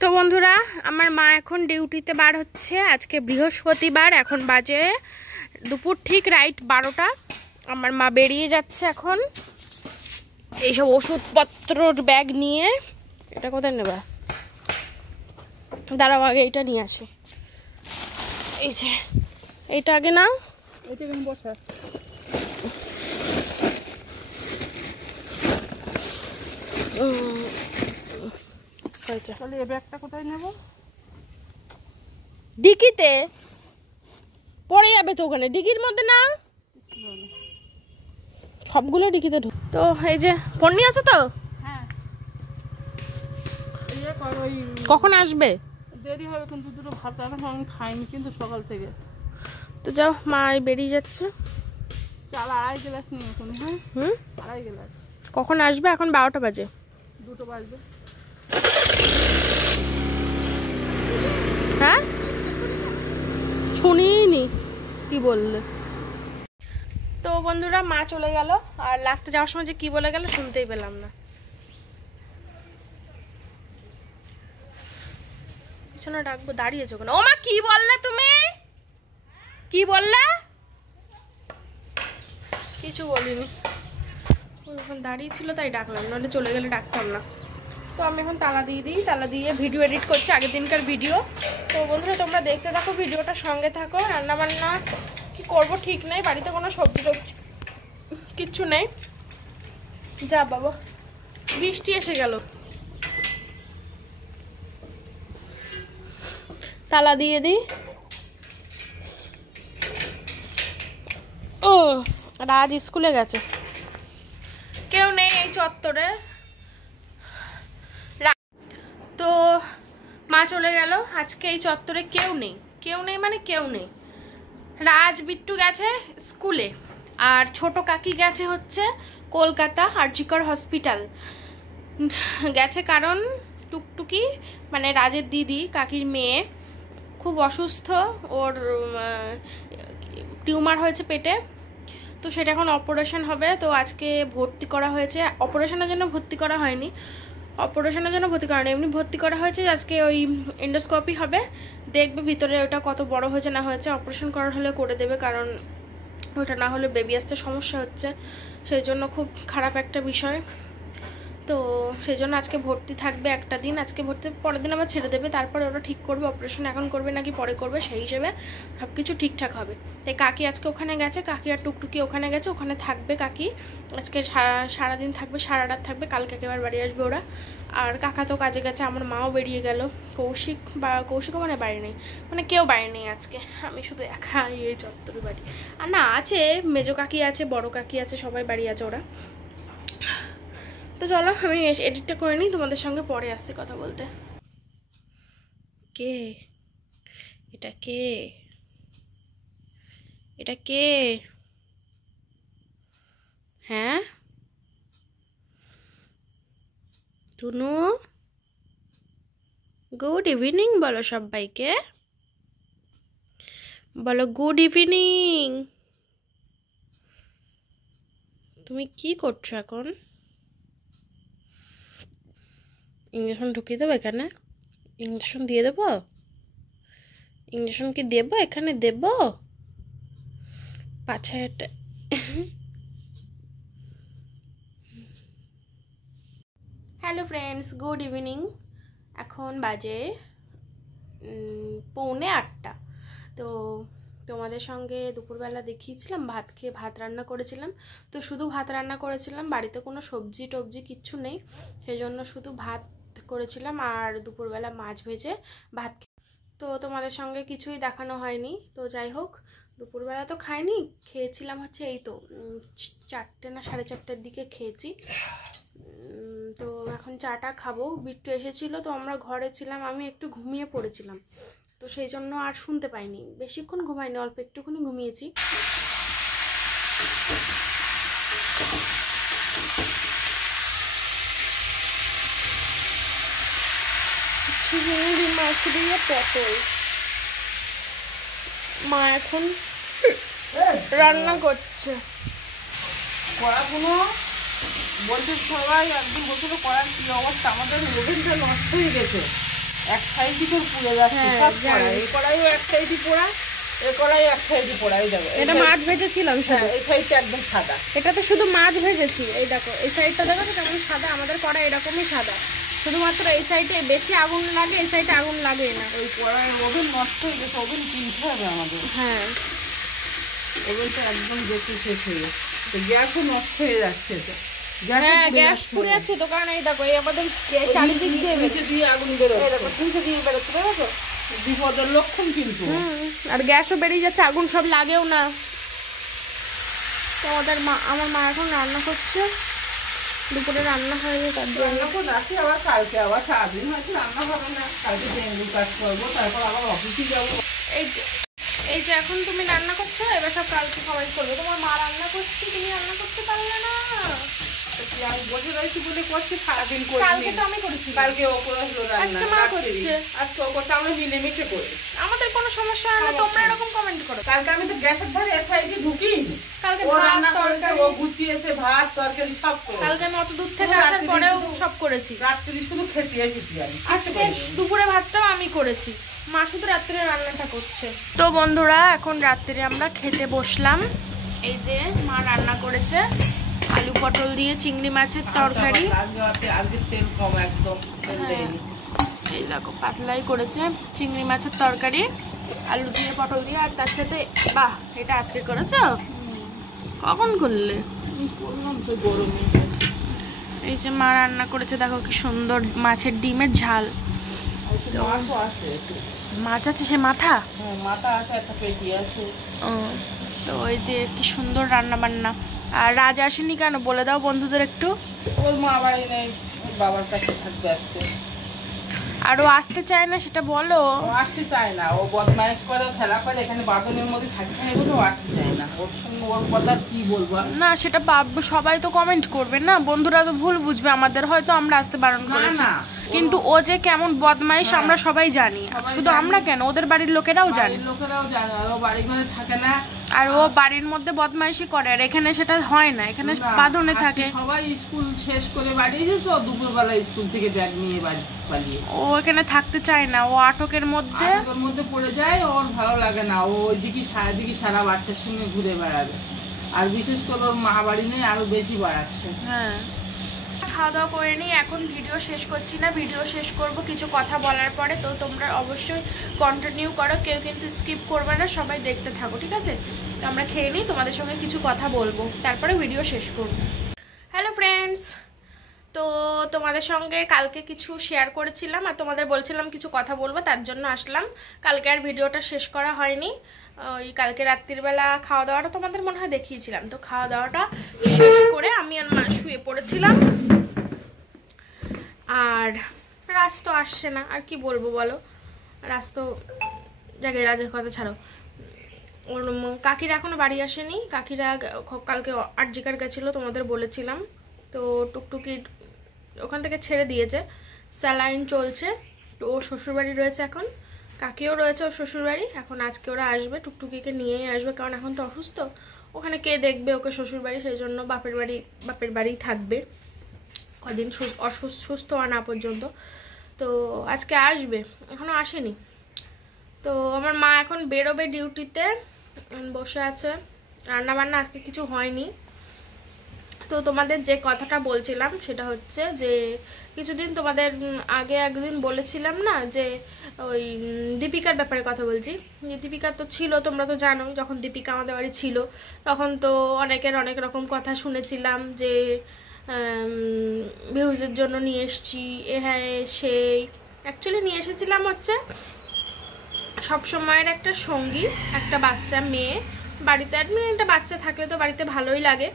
তো বন্ধুরা, আমার মা এখন ডিউটিতে বার হচ্ছে। আজকে বৃহস্পতিবার, এখন বাজে দুপুর ঠিক রাইট 12টা। আমার মা বেরিয়ে যাচ্ছে এখন এইসব ওষুধপত্রর ব্যাগ নিয়ে। এটা কোথায় নেবা? দাঁড়াও, আগে এটা নিয়ে আসে। এই যে এইটা আগে নাও, এটা কেন বসা? তাহলে এই ব্যাগটা কোথায় নেব? ডিকিতে পড়ে যাবে তো, ওখানে ডিকির মধ্যে না, সবগুলো ডিকিতে ঢুক। তো এই যে ফোন নিয়ে আছে তো? হ্যাঁ। কখন আসবে? দেরি হবে, কিন্তু দুটো ভাত রান্না আমি খাইনি কিন্তু সকাল থেকে। তো যাও, মা বেরিয়ে যাচ্ছে। চাল 2.5 গ্লাস নিয়ে এখন। হ্যাঁ, 2.5 গ্লাস। কখন আসবে? এখন 12টা বাজে। 2টো বাজবে। হ্যাঁ, শুনিনি কি বললে। তো বন্ধুরা, মা চলে গেল, আর লাস্টে যাওয়ার সময় যে কি বলে গেল শুনতেই পেলাম না। পিছনে ডাকবো, দাঁড়িয়েছো কেন? ও মা, কি বললে তুমি? কি বললে? কিছু বলিনি, এখন দাঁড়িয়ে ছিল তাই ডাকলাম, নাহলে চলে গেলে ডাকতাম না। তো আমি এখন তালা দিয়ে দিই, তালা দিয়ে ভিডিও এডিট করছি, আগের দিনকার ভিডিও। তো বন্ধুরা, তোমরা দেখতে থাকো, ভিডিওটা সঙ্গে থাকো। রান্নাবান্না কি করবো ঠিক নেই, বাড়িতে কোনো সবজি টবজি কিচ্ছু নেই। যা বাবা, বৃষ্টি এসে গেল। তালা দিয়ে দিই। ও রাজ স্কুলে গেছে, কেউ নেই এই চত্বরে। তো মা চলে গেল, আজকে এই চত্বরে কেউ নেই। কেউ নেই মানে কেউ নেই। রাজ বিট্টু গেছে স্কুলে, আর ছোট কাকি গেছে হচ্ছে কলকাতা আরজিকর হসপিটাল গেছে, কারণ টুকটুকি মানে রাজের দিদি কাকির মেয়ে খুব অসুস্থ। ওর টিউমার হয়েছে পেটে, তো সেটা এখন অপারেশন হবে। তো আজকে ভর্তি করা হয়েছে, অপারেশনের জন্য ভর্তি করা হয়নি, অপারেশনের জন্য ভর্তি করা নেই, এমনি ভর্তি করা হয়েছে। আজকে ওই এন্ডোস্কোপি হবে, দেখবে ভিতরে ওটা কত বড় হয়েছে না হয়েছে। অপারেশন করার হলে করে দেবে, কারণ ওটা না হলে বেবি আসতে সমস্যা হচ্ছে, সেই জন্য খুব খারাপ একটা বিষয়। তো সেই জন্য আজকে ভর্তি থাকবে একটা দিন, আজকে ভর্তি, পরের দিন আবার ছেড়ে দেবে। তারপরে ওরা ঠিক করবে অপারেশন এখন করবে নাকি পরে করবে, সেই হিসেবে সব কিছু ঠিকঠাক হবে। তাই কাকি আজকে ওখানে গেছে, কাকি আর টুকটুকি ওখানে গেছে, ওখানে থাকবে কাকি আজকে সারাদিন থাকবে, সারা রাত থাকবে, কালকে একেবারে বাড়ি আসবে ওরা। আর কাকা তো কাজে গেছে, আমার মাও বেরিয়ে গেল, কৌশিকও মানে বাড়ি নেই, মানে কেউ বাড়ি নেই আজকে, আমি শুধু একা এই চত্বরে বাড়ি। আর না, আছে মেজো কাকি আছে, বড় কাকি আছে, সবাই বাড়ি আছে ওরা। তো চলো আমি এডিটটা করে নিই, তোমাদের সঙ্গে পরে আসছি কথা বলতে। কে এটা? কে এটা? কে? হ্যাঁ, টুনু, গুড ইভিনিং বলো সবাইকে, বলো গুড ইভিনিং। তুমি কি করছো এখন? ইঞ্জেকশন ঢুকিয়ে দেবো এখানে? ইঞ্জেকশন দিয়ে দেবো? ইঞ্জেকশন কি দেবো এখানে? দেবো পাছায়। Hello friends, good evening. এখন বাজে 7:45। তো তোমাদের সঙ্গে দুপুরবেলা দেখিয়েছিলাম ভাত খেয়ে, ভাত রান্না করেছিলাম। তো শুধু ভাত রান্না করেছিলাম, বাড়িতে কোনো সবজি টবজি কিচ্ছু নেই, সেই জন্য শুধু ভাত করেছিলাম আর দুপুরবেলা মাছ ভেজে ভাত। তো তোমাদের সঙ্গে কিছুই দেখানো হয়নি। তো যাই হোক, দুপুরবেলা তো খাইনি, খেয়েছিলাম হচ্ছে এই তো 4টে না 4:30টার দিকে খেয়েছি। তো এখন চাটা খাবো। বিট্টু এসেছিলো, তো আমরা ঘরে ছিলাম, আমি একটু ঘুমিয়ে পড়েছিলাম, তো সেই জন্য আর শুনতে পাইনি, বেশিক্ষণ ঘুমাইনি, অল্প একটুখানি ঘুমিয়েছি। চিংড়ি মাছ দিয়ে পটল মা এখন রান্না করছে। পড়াশুনো বলছে সবাই একদিন বছর করার কি অবস্থা, আমাদের ওভেনটা নষ্ট হয়ে গেছে, এক সাইডই তো পুড়ে যাচ্ছে। এই কড়াইও এক সাইডই পোড়া, এই কড়াইও এক সাইডই পোড়া। এই দেখো এটা মাছ ভেজেছিলাম শুধু, এই সাইডটা একদম সাদা। এটাতে শুধু মাছ ভেজেছি। এই দেখো এই সাইডটা দেখো তো কেমন সাদা, আমাদের কড়াই এরকমই সাদা, শুধুমাত্র এই সাইডে বেশি আগুন লাগে, এই সাইডে আগুন লাগে না। ওই কড়াই ওভেন নষ্ট হয়ে গেছে, ওভেন কিনতে হবে আমাদের। হ্যাঁ ওভেনটা একদম দেখে শেষ হয়ে গেছে, গ্যাসও নষ্ট হয়ে যাচ্ছে। হ্যাঁ গ্যাস পুড়ে যাচ্ছে তো, কারণ এই দেখো এই আমাদের চারিদিক দিয়ে আগুন বেরোচ্ছে, নিচে দিয়ে বেরোচ্ছে দেখো, বিপদের লক্ষণ কিন্তু। আর গ্যাসও বেরিয়ে যাচ্ছে, আগুন সব লাগেও না। তো আমার মা এখন রান্না করছে, দুপুরে রান্না হয়নি তার জন্য। রান্না করে রাখি, আবার কালকে আবার সারাদিন হয়তো রান্না হবে না, কালকে ডেঙ্গু কাজ করবো, তারপর আবার অফিসে যাবো। এই যে এখন তুমি রান্না করছো, এবার সব কালকে সবাই করবে। তোমার মা রান্না করছে, তুমি রান্না করতে পারলে না। আমি বসে রয়েছি বলে করছি, সারাদিন করি। কালকে তো আমি করেছি, কালকে ও করেছিল রান্না, আজকে ও করছে, আমরা মিলেমিশে করি, আমাদের কোনো সমস্যা হয় না। তোমরা এরকম কমেন্ট করো। কালকে আমি তো গ্যাসের ধারে এক সাইডে ঢুকিনি, কালকে ও রান্না করেছে, ও গুছিয়েছে, ভাত তরকারি সব করে। কালকে আমি অত দূর থেকে আসার পরেও সব করেছি, রাত্রি শুধু খেতে এসেছি আমি। আজকে দুপুরে ভাতটাও আমি করেছি, মা শুধু রাত্রে রান্নাটা করছে। তো বন্ধুরা এখন রাত্রে আমরা খেতে বসলাম। এই যে মা রান্না করেছে আলু পটল দিয়ে চিংড়ি মাছের তরকারি। আজকে তেল কম একদম, এই দেখো পাতলাই করেছে, চিংড়ি মাছের তরকারি আলু দিয়ে পটল দিয়ে, আর তার সাথে বাহ এটা আজকে করেছো? কখন করলে? গরমে। এই যে মা রান্না করেছে, দেখো কি সুন্দর মাছের ডিমের ঝাল। মাছ আছে, সে মাথা মাথা আছে, একটা পেটি আছে। ও তো ওই দিয়ে কি সুন্দর রান্না বান্না। আর রাজ আসেনি কেন বলে দাও বন্ধুদের একটু। ওর মা বাড়ি নেই, বাবার কাছে থাকবে আজকে। আর ও আসতে চায় না সেটা বলো। ও আসতে চায় না, ও বদমাইশ করে, খেলা করে, এখানে বাগানের মধ্যে থাকতে হয় বলে ও আসতে চায় না। ওর সঙ্গে ওর বলার কি বলবো না, সেটা সবাই তো কমেন্ট করবে না, বন্ধুরা তো ভুল বুঝবে আমাদের, হয়তো আমরা আসতে বারণ করেছি, কিন্তু ও যে কেমন বদমাইশ আমরা সবাই জানি, শুধু আমরা কেন, ওদের বাড়ির লোকেরাও জানে। আর ও বাড়ি ঘরে থাকে না, আর ও বাড়ির মধ্যে বদমাইশি করে, আর এখানে সেটা হয় না, এখানে বাঁধনে থাকে। সবাই স্কুল শেষ করে বাড়ি এসেছে, ও দুপুরবেলা স্কুল থেকে ব্যাগ নিয়ে বাড়ি পালিয়ে, ও এখানে থাকতে চায় না, ও আটকের মধ্যে পড়ে যায়, ওর ভালো লাগে না, ও ওইদিকে সারা বাচ্চার সঙ্গে ঘুরে বেড়াবে। আর বিশেষ করে ওর মা বাড়ি নেই, আরো বেশি বাড়াচ্ছে। হ্যাঁ খাওয়া দাওয়া করে নিই, এখন ভিডিও শেষ করছি না, ভিডিও শেষ করব কিছু কথা বলার পরে। তো তোমরা অবশ্যই কন্টিনিউ করো, কেউ কিন্তু স্কিপ করবে না, সবাই দেখতে থাকো, ঠিক আছে? তো আমরা খেয়ে নিই, তোমাদের সঙ্গে কিছু কথা বলবো, তারপরে ভিডিও শেষ করব। হ্যালো ফ্রেন্ডস, তো তোমাদের সঙ্গে কালকে কিছু শেয়ার করেছিলাম আর তোমাদের বলছিলাম কিছু কথা বলবো, তার জন্য আসলাম। কালকে আর ভিডিওটা শেষ করা হয়নি, ওই কালকে রাত্রিবেলা খাওয়া দাওয়াটা তোমাদের মনে হয় দেখিয়েছিলাম। তো খাওয়া দাওয়াটা শেষ করে আমি আর মা শুয়ে পড়েছিলাম, আর রাজ তো আসছে না, আর কি বলবো বলো, রাজ তো জায়গায়, রাজের কথা ছাড়ো। ওর কাকিরা এখনো বাড়ি আসেনি, কাকিরা কালকে আরজিকার গেছিলো তোমাদের বলেছিলাম, তো টুকটুকি ওখান থেকে ছেড়ে দিয়েছে, স্যালাইন চলছে। তো ও শ্বশুরবাড়ি রয়েছে এখন, কাকিও রয়েছে ওর শ্বশুরবাড়ি। এখন আজকে ওরা আসবে, টুকটুকিকে নিয়েই আসবে, কারণ এখন তো অসুস্থ, ওখানে কে দেখবে ওকে শ্বশুরবাড়ি, সেই জন্য বাপের বাড়ি থাকবে কদিন, সুস্থ হওয়া না পর্যন্ত। তো আজকে আসবে, এখনো আসেনি। তো আমার মা এখন বেরোবে ডিউটিতে, বসে আছে, রান্নাবান্না আজকে কিছু হয়নি। তো তোমাদের যে কথাটা বলছিলাম সেটা হচ্ছে যে কিছুদিন তোমাদের আগে একদিন বলেছিলাম না যে ওই দীপিকার ব্যাপারে কথা বলছি, যে দীপিকা তো ছিল, তোমরা তো জানো, যখন দীপিকা আমাদের বাড়ি ছিল তখন তো অনেকের অনেক রকম কথা শুনেছিলাম, যে ভিউজের জন্য নিয়ে এসছি, হ্যাঁ সেই অ্যাকচুয়ালি নিয়ে এসেছিলাম হচ্ছে সবসময়ের একটা সঙ্গী, একটা বাচ্চা মেয়ে বাড়িতে, একটা বাচ্চা থাকলে তো বাড়িতে ভালোই লাগে,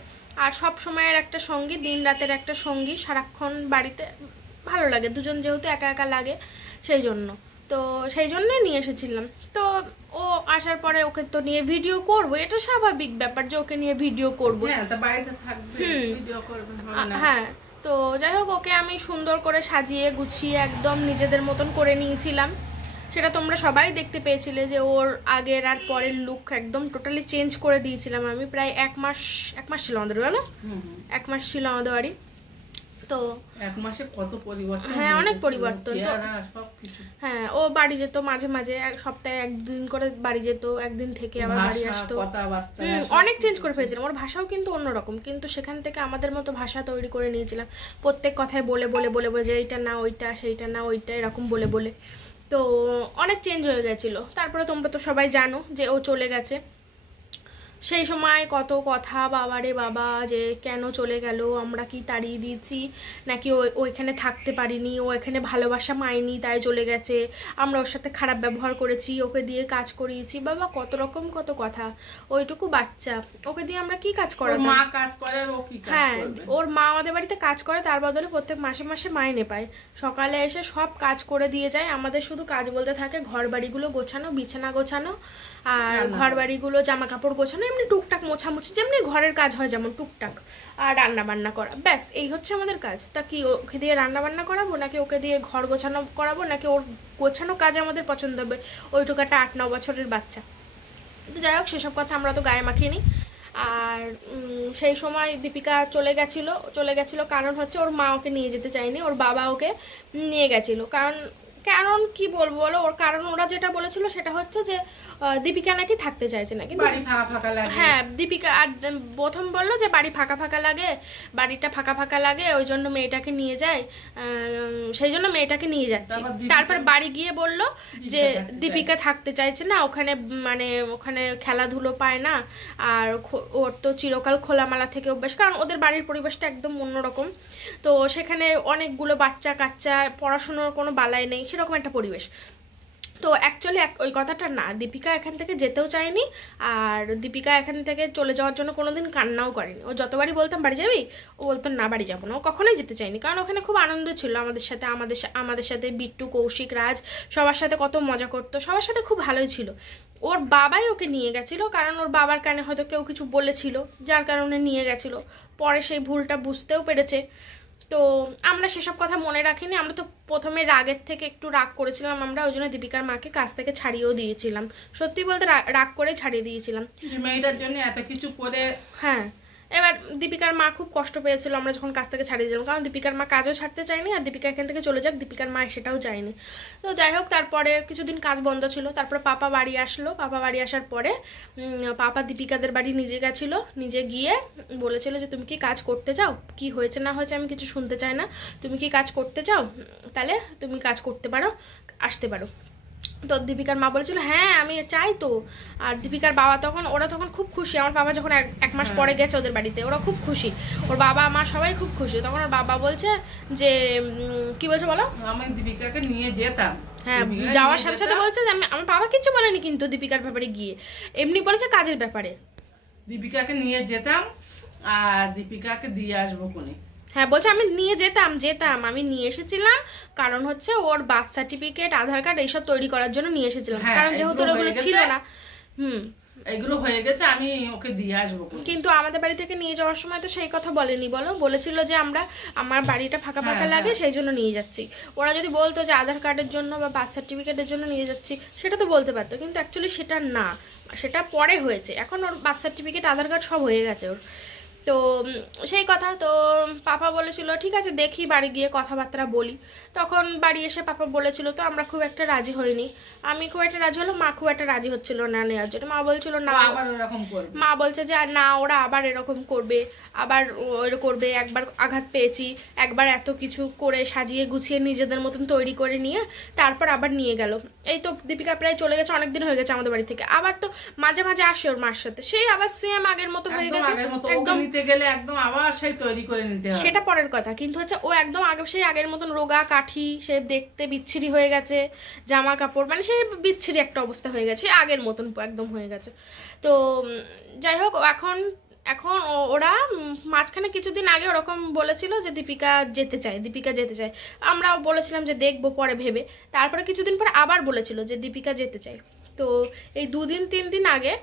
আর সব সময়ের একটা সঙ্গী, দিন রাতের একটা সঙ্গী, সারাক্ষণ বাড়িতে ভালো লাগে, দুজন যেহেতু একা একা লাগে সেই জন্য। তো সেই জন্যই নিয়ে এসেছিলাম। তো ও আসার পরে ওকে তো নিয়ে ভিডিও করব, এটা স্বাভাবিক ব্যাপার যে ওকে নিয়ে ভিডিও করব, হ্যাঁ। তো যাই হোক, ওকে আমি সুন্দর করে সাজিয়ে গুছিয়ে একদম নিজেদের মতন করে নিয়েছিলাম, সেটা তোমরা সবাই দেখতে পেয়েছিলে, যে ওর আগের আর পরের লুক একদম টোটালি চেঞ্জ করে দিয়েছিলাম আমি। প্রায় এক মাস ছিল আমাদের, বলো 1 মাস ছিল আমাদের বাড়ি। তো এক মাসে কত পরিবর্তন, হ্যাঁ অনেক পরিবর্তন। তো হ্যাঁ ও বাড়ি যেত মাঝে মাঝে, এক সপ্তাহে একদিন করে বাড়ি যেত, একদিন থেকে আবার বাড়ি আসতো, অনেক চেঞ্জ করে ফেলেছিলাম। ওর ভাষাও কিন্তু অন্যরকম, কিন্তু সেখান থেকে আমাদের মতো ভাষা তৈরি করে নিয়েছিলাম, প্রত্যেক কথায় বলে বলে বলে বলে যে এইটা না ওইটা, সেইটা না ওইটা, এরকম বলে বলে। তো অনেক চেঞ্জ হয়ে গেছিলো। তারপরে তোমরা তো সবাই জানো যে ও চলে গেছে। সেই সময় কত কথা, বাবারে বাবা, যে কেন চলে গেল, আমরা কি তাড়িয়ে দিয়েছি নাকি ও এখানে থাকতে পারিনি, ও এখানে ভালোবাসা পায়নি তাই চলে গেছে, আমরা ওর সাথে খারাপ ব্যবহার করেছি, ওকে দিয়ে কাজ করিয়েছি, বাবা কত রকম কত কথা। ওইটুকু বাচ্চা, ওকে দিয়ে আমরা কি কাজ করাতাম? মা কাজ করে আর ও কি কাজ হ্যাঁ করবে? ওর মা আমাদের বাড়িতে কাজ করে, তার বদলে প্রত্যেক মাসে মাসে মাইনে পায়। সকালে এসে সব কাজ করে দিয়ে যায়, আমাদের শুধু কাজ বলতে থাকে ঘর বাড়িগুলো গোছানো, বিছানা গোছানো, আর ঘর বাড়িগুলো জামা কাপড় গোছানো, এমনি টুকটাক মোছামুছি, যেমনি ঘরের কাজ হয় যেমন টুকটাক, আর রান্না বান্না করা, ব্যাস এই হচ্ছে আমাদের কাজ। তা কি ওকে দিয়ে রান্না বান্না করাবো, নাকি ওকে দিয়ে ঘর গোছানো করাবো, নাকি ওর গোছানো কাজ আমাদের পছন্দ হবে? ওইটুকু একটা 8-9 বছরের বাচ্চা। তো যাই হোক, সেসব কথা আমরা তো গায়ে মাখিয়ে নিই। আর সেই সময় দীপিকা চলে গেছিলো কারণ হচ্ছে ওর মা ওকে নিয়ে যেতে চায়নি, ওর বাবা ওকে নিয়ে গেছিলো। কারণ কি বলবো বলো, ওর কারণ ওরা যেটা বলেছিল সেটা হচ্ছে যে দীপিকা নাকি থাকতে চাইছে না, কিন্তু বাড়ি ফাঁকা ফাঁকা লাগে। হ্যাঁ দীপিকা আর প্রথম বললো যে বাড়ি ফাঁকা ফাঁকা লাগে, বাড়িটা ফাঁকা ফাঁকা লাগে, ওই জন্য মেয়েটাকে নিয়ে যায়, সেই জন্য মেয়েটাকে নিয়ে যাচ্ছে। তারপর বাড়ি গিয়ে বললো যে দীপিকা থাকতে চাইছে না ওখানে, মানে ওখানে খেলাধুলো পায় না, আর ওর তো চিরকাল খোলামেলা থেকে অভ্যাস, কারণ ওদের বাড়ির পরিবেশটা একদম অন্যরকম। তো সেখানে অনেকগুলো বাচ্চা কাচ্চা, পড়াশুনোর কোনো বালাই নেই, সেরকম একটা পরিবেশ। তো অ্যাকচুয়ালি ওই কথাটা না, দীপিকা এখান থেকে যেতেও চায়নি, আর দীপিকা এখান থেকে চলে যাওয়ার জন্য কোনোদিন কান্নাও করেনি। ও যতবারই বলতাম বাড়ি যাবি, ও বলতো না বাড়ি যাবো না, ও কখনোই যেতে চায়নি, কারণ ওখানে খুব আনন্দ ছিল আমাদের সাথে বিট্টু, কৌশিক, রাজ সবার সাথে কত মজা করতো, সবার সাথে খুব ভালোই ছিল। ওর বাবাই ওকে নিয়ে গেছিলো, কারণ ওর বাবার কানে হয়তো কেউ কিছু বলেছিল, যার কারণে নিয়ে গেছিলো। পরে সেই ভুলটা বুঝতেও পেরেছে। তো আমরা সেসব কথা মনে রাখিনি, আমরা তো প্রথমে রাগের থেকে একটু রাগ করেছিলাম আমরা, ওই জন্য দীপিকার মাকে কাজ থেকে ছাড়িয়েও দিয়েছিলাম, সত্যি বলতে রাগ করে ছাড়িয়ে দিয়েছিলাম মেয়েটার জন্য এত কিছু করে। হ্যাঁ এবার দীপিকার মা খুব কষ্ট পেয়েছিল আমরা যখন কাজ থেকে ছাড়িয়ে দিলাম, কারণ দীপিকার মা কাজও ছাড়তে চায়নি, আর দীপিকা এখান থেকে চলে যাক দীপিকার মা সেটাও চায়নি। তো যাই হোক, তারপরে কিছুদিন কাজ বন্ধ ছিল, তারপরে পাপা বাড়ি আসলো। পাপা বাড়ি আসার পরে পাপা দীপিকাদের বাড়ি নিজে গেছিলো, নিজে গিয়ে বলেছিল যে তুমি কি কাজ করতে চাও, কি হয়েছে না হয়েছে আমি কিছু শুনতে চাই না, তুমি কি কাজ করতে চাও, তাহলে তুমি কাজ করতে পারো, আসতে পারো। তো দীপিকার মা বলেছিল হ্যাঁ আমি চাই তো। আর দীপিকার বাবা ওরা তখন খুব খুশি, আমার বাবা যখন এক মাস পরে গেছে ওদের বাড়িতে, ওরা খুব খুশি, ওর বাবা মা সবাই খুব খুশি। তখন ওর বাবা বলছে যে কি বলছে বলো, আমি দীপিকাকে নিয়ে যেতাম। হ্যাঁ যাওয়ার সাথে সাথে বলছে যে আমার বাবা কিচ্ছু বলেনি, কিন্তু দীপিকার ব্যাপারে গিয়ে এমনি বলেছে কাজের ব্যাপারে, দীপিকাকে নিয়ে যেতাম আর দীপিকাকে দিয়ে আসবো কোনে। হ্যাঁ বলছে আমি নিয়ে যেতাম আমি নিয়ে এসেছিলাম, কারণ হচ্ছে ওর বার্থ সার্টিফিকেট, আধার কার্ড এইসব তৈরি করার জন্য নিয়ে এসেছিলাম, কারণ যেহেতু ওগুলো ছিল না। এগুলো হয়ে গেছে, আমি ওকে দিয়ে আসবো। কিন্তু আমাদের বাড়ি থেকে নিয়ে যাওয়ার সময় তো সেই কথা বলেনি, বলেছিল যে আমার বাড়িটা ফাঁকা ফাঁকা লাগে সেই জন্য নিয়ে যাচ্ছি। ওরা যদি বলতো যে আধার কার্ডের জন্য বা বার্থ সার্টিফিকেটের জন্য নিয়ে যাচ্ছি, সেটা তো বলতে পারতো, কিন্তু অ্যাকচুয়ালি সেটা না, সেটা পরে হয়েছে। এখন ওর বার্থ সার্টিফিকেট, আধার কার্ড সব হয়ে গেছে ওর। তো সেই কথা, তো পাপা বলেছিল ঠিক আছে দেখি বাড়ি গিয়ে কথাবার্তা বলি। তখন বাড়ি এসে পাপা বলেছিল, তো আমরা খুব একটা রাজি হইনি, আমি খুব একটা রাজি হলো, মা খুব একটা রাজি হচ্ছিল না নেওয়ার জন্য। মা বলছিল না, মা বলছে যে না ওরা আবার এরকম করবে, আবার করবে, একবার আঘাত পেয়েছি, একবার এত কিছু করে সাজিয়ে গুছিয়ে নিজেদের মতন তৈরি করে নিয়ে তারপর আবার নিয়ে গেল। এই তো দীপিকা প্রায় চলে গেছে, অনেকদিন হয়ে গেছে আমাদের বাড়ি থেকে, আবার তো মাঝে মাঝে আসে ওর মার সাথে, সেই আবার সেম আগের মতো হয়ে গেছে, একদম নিতে গেলে একদম আবার সেই তৈরি করে নিতে হবে, সেটা পরের কথা। কিন্তু হচ্ছে ও একদম সেই আগের মতন রোগা কাঠি, সে দেখতে বিচ্ছিরি হয়ে গেছে, জামা কাপড় মানে সেই বিচ্ছিরি একটা অবস্থা হয়ে গেছে, আগের মতন একদম হয়ে গেছে। তো যাই হোক, এখন ওরা মাঝখানে কিছুদিন আগে ওরকম বলেছিল যে দীপিকা যেতে চায়, আমরাও বলেছিলাম যে দেখবো পরে ভেবে। তারপরে কিছুদিন পরে আবার বলেছিল যে দীপিকা যেতে চায়। তো এই 2-3 দিন আগে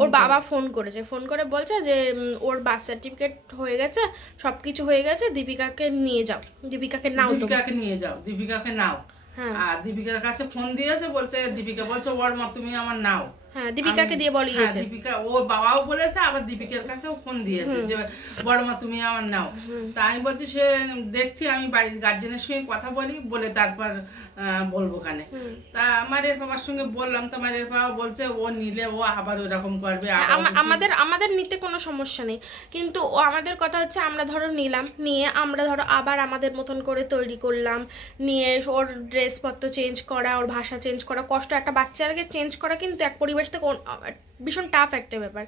ওর বাবা ফোন করে বলছে যে ওর বার্থ সার্টিফিকেট হয়ে গেছে, সবকিছু হয়ে গেছে, দীপিকাকে নিয়ে যাও, দীপিকাকে নাও, দীপিকাকে নাও। আর দীপিকার কাছে ফোন দিয়েছে, বলছে দীপিকা বলছে ওর মা তুমি আমার নাও, হ্যাঁ দীপিকাকে দিয়ে বলিয়েছে। দীপিকা ওর বাবাও বলেছে, আবার দীপিকার কাছেও ফোন দিয়েছে যে বড় মা তুমি আমার নাও। তা আমি বলছি সে দেখছি আমি বাড়ির গার্জেনের সঙ্গে কথা বলি, বলে তারপর বলবো কানে। তা মায়ের বাবার সঙ্গে বললাম, তো মায়ের বাবা বলছে ও নিলে ও আবার ওরকম করবে। আমাদের নিতে কোনো সমস্যা নেই, কিন্তু ও আমাদের কথা হচ্ছে আমরা ধরো নিলাম, নিয়ে আমরা ধরো আবার আমাদের মতন করে তৈরি করলাম, নিয়ে ওর ড্রেসপত্র চেঞ্জ করা, ওর ভাষা চেঞ্জ করা, কষ্ট একটা বাচ্চাকে চেঞ্জ করা কিন্তু এক পরিবেশ থেকে ভীষণ টাফ একটা ব্যাপার।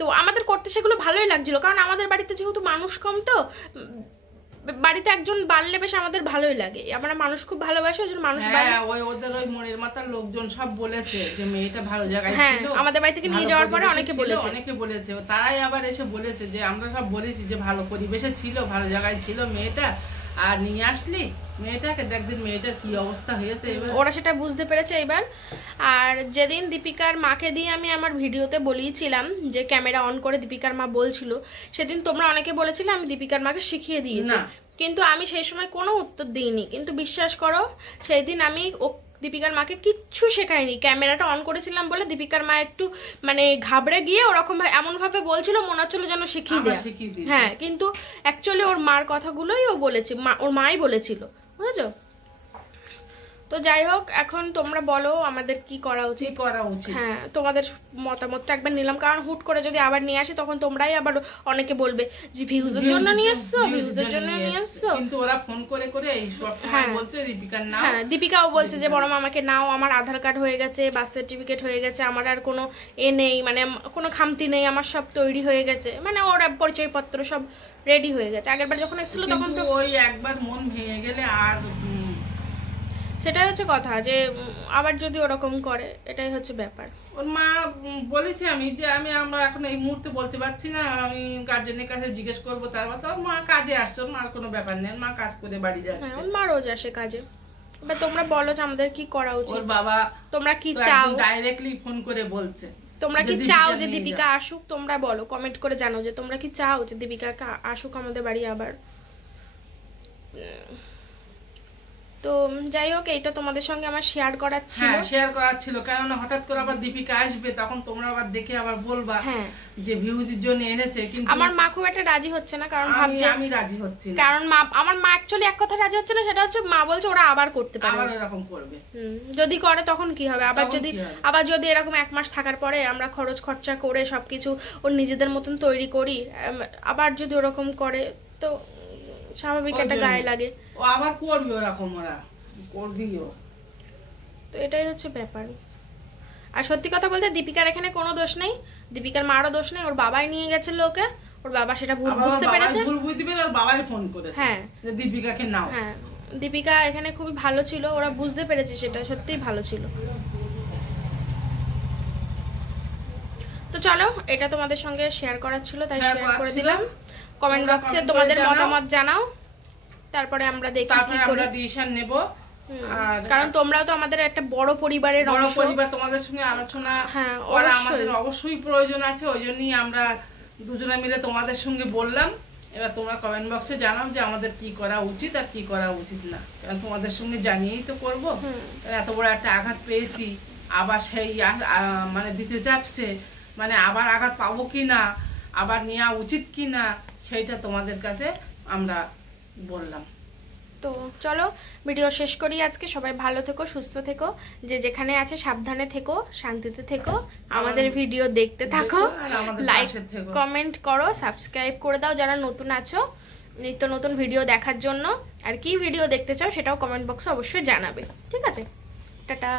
তো আমাদের করতে সেগুলো ভালোই লাগছিল, কারণ আমাদের বাড়িতে যেহেতু মানুষ কম, তো বাড়িতে একজন বাড়লে বেশ আমাদের ভালোই লাগে। আমরা মানুষ খুব ভালোবাসি, ওই জন্য মানুষ ওদের ওই মনের মাথার লোকজন সব বলেছে যে মেয়েটা ভালো জায়গায় ছিল। আমাদের বাড়ি থেকে নিয়ে যাওয়ার পরে অনেকে বলেছে তারাই আবার এসে বলেছে যে আমরা সব বলেছি যে ভালো পরিবেশে ছিল, ভালো জায়গায় ছিল মেয়েটা, আর নিয়ে আসলি মেয়েটাকে, দেখদিন মেয়েটার কি অবস্থা হয়েছে। ওরা সেটা বুঝতে পেরেছে এবার। আর যেদিন দীপিকার মাকে দিয়ে আমি আমার ভিডিওতে বলিয়েছিলাম যে ক্যামেরা অন করে দীপিকার মা বলছিল, সেদিন তোমরা অনেকে বলেছিলে আমি দীপিকার মাকে শিখিয়ে দিয়েছি, কিন্তু আমি সেই সময় কোনো উত্তর দিইনি। কিন্তু বিশ্বাস করো সেই দিন আমি দীপিকার মাকে কিচ্ছু শেখায়নি, ক্যামেরাটা অন করেছিলাম বলে দীপিকার মা একটু মানে ঘাবড়ে গিয়ে ওরকম এমন ভাবে বলছিল মনে হচ্ছিল যেন শিখিয়ে দেয়। হ্যাঁ, কিন্তু অ্যাকচুয়ালি ওর মার কথাগুলোই ও বলেছে, ওর মাই বলেছিল, বুঝেছো? তো যাই হোক, এখন তোমরা বলো আমাদের কি করা উচিত। হ্যাঁ, তোমাদের মতামতটা একবার নিলাম, কারণ হুট করে যদি আবার নিয়ে আসি তখন তোমরাই আবার অনেকে বলবে যে ভিউজের জন্য নিয়ে আসছো, ভিউজের জন্য নিয়ে আসছো। কিন্তু ওরা ফোন করে করে এই সব সময় বলছে দীপিকার নাও। হ্যাঁ, দীপিকাও বলছে যে বড় মামাকে নাও, আমার আধার কার্ড হয়ে গেছে, বার্থ সার্টিফিকেট হয়ে গেছে, আমার আর কোনো নেই, মানে কোনো খামতি নেই, আমার সব তৈরি হয়ে গেছে, মানে ওরা পরিচয়পত্র সব রেডি হয়ে গেছে। আগেরবার যখন এসেছিল তখন তো ওই একবার মন ভেঙে গেলে আর সেটাই হচ্ছে কথা, যে আবার যদি ওরকম করে, এটাই হচ্ছে ব্যাপার। ওর মা বলেছে আমি যে আমরা এখন এই মুহূর্তে বলতে পারছি না, আমি গার্জেনের কাছে জিজ্ঞেস করবো, তারপর তো মা কাজে আসছে, মার কোনো ব্যাপার নেই, মা কাজ করে বাড়ি যাচ্ছে। হ্যাঁ, মা রোজ আসে কাজে। এবার তোমরা বলো যে আমাদের কি করা উচিত। ওর বাবা তোমরা কি চাও, ডাইরেক্টলি ফোন করে বলছে তোমরা কি চাও যে দীপিকা আসুক, তোমরা বলো, কমেন্ট করে জানো যে তোমরা কি চাও যে দীপিকা আসুক আমাদের বাড়ি আবার। তো যাই হোক, এইটা তোমাদের সঙ্গে আমার শেয়ার করার ছিল, কারণ হঠাৎ করে আবার দীপিকা আসবে, তখন তোমরা আবার দেখে আবার বলবা যে ভিউজের জন্য এনেছে। কিন্তু আমার মা খুব একটা রাজি হচ্ছে না, কারণ ভাবছে আমি রাজি হচ্ছি না, কারণ আমার মা অ্যাকচুয়ালি এক কথা রাজি হচ্ছে না, সেটা হচ্ছে মা বলছে ওরা আবার করতে পারে, আবার এরকম করবে। যদি করে তখন কি হবে, আবার যদি এরকম এক মাস থাকার পরে আমরা খরচ খরচা করে সবকিছু ওর নিজেদের মতন তৈরি করি, আবার যদি ওরকম করে তো স্বাভাবিক একটা গায়ে লাগে। ও আবার করবে ওরকম, ওরা করবেও। তো এটাই হচ্ছে ব্যাপার। আর সত্যি কথা বলতে দীপিকার এখানে কোনো দোষ নেই, দীপিকার মারও দোষ নেই, ওর বাবাই নিয়ে গেছিল ওকে, ওর বাবা সেটা ভুল বুঝতে পেরেছে, ভুল বুঝতে পেরে ওর বাবাই ফোন করেছে যে দীপিকাকে নাও। হ্যাঁ, দীপিকা এখানে খুবই ভালো ছিল, ওরা বুঝতে পেরেছে, সেটা সত্যিই ভালো ছিল। তো চলো, এটা তোমাদের সঙ্গে শেয়ার করার ছিল, তাই শেয়ার করে দিলাম। কমেন্ট বক্সে তোমাদের মতামত জানাও, তারপরে আমরা দেখি কি করে ডিসিশন নেব। কারণ তোমরাও তো আমাদের একটা বড় পরিবারের অংশ, তোমাদের সঙ্গে আলোচনা করা আমাদের অবশ্যই প্রয়োজন আছে, ওই জন্যই আমরা দুজনে মিলে তোমাদের সঙ্গে বললাম। এবার তোমরা কমেন্ট বক্সে জানাও যে আমাদের কি করা উচিত আর কি করা উচিত না, কারণ তোমাদের সঙ্গে জানিয়েই তো করবো। এত বড় একটা আঘাত পেয়েছি, আবার সেই মানে দিতে যাচ্ছে, মানে আবার আঘাত পাবো কি না, আবার নেওয়া উচিত কি না, সেইটা তোমাদের কাছে আমরা বললাম। তো চলো ভিডিও শেষ করি আজকে। সবাই ভালো থেকো, সুস্থ থেকো, যে যেখানে আছে সাবধানে থেকো, শান্তিতে থেকো, আমাদের ভিডিও দেখতে থাকো, লাইক কমেন্ট করো, সাবস্ক্রাইব করে দাও যারা নতুন আছো নিত্য নতুন ভিডিও দেখার জন্য। আর কি ভিডিও দেখতে চাও সেটাও কমেন্ট বক্সে অবশ্যই জানাবে, ঠিক আছে? টাটা।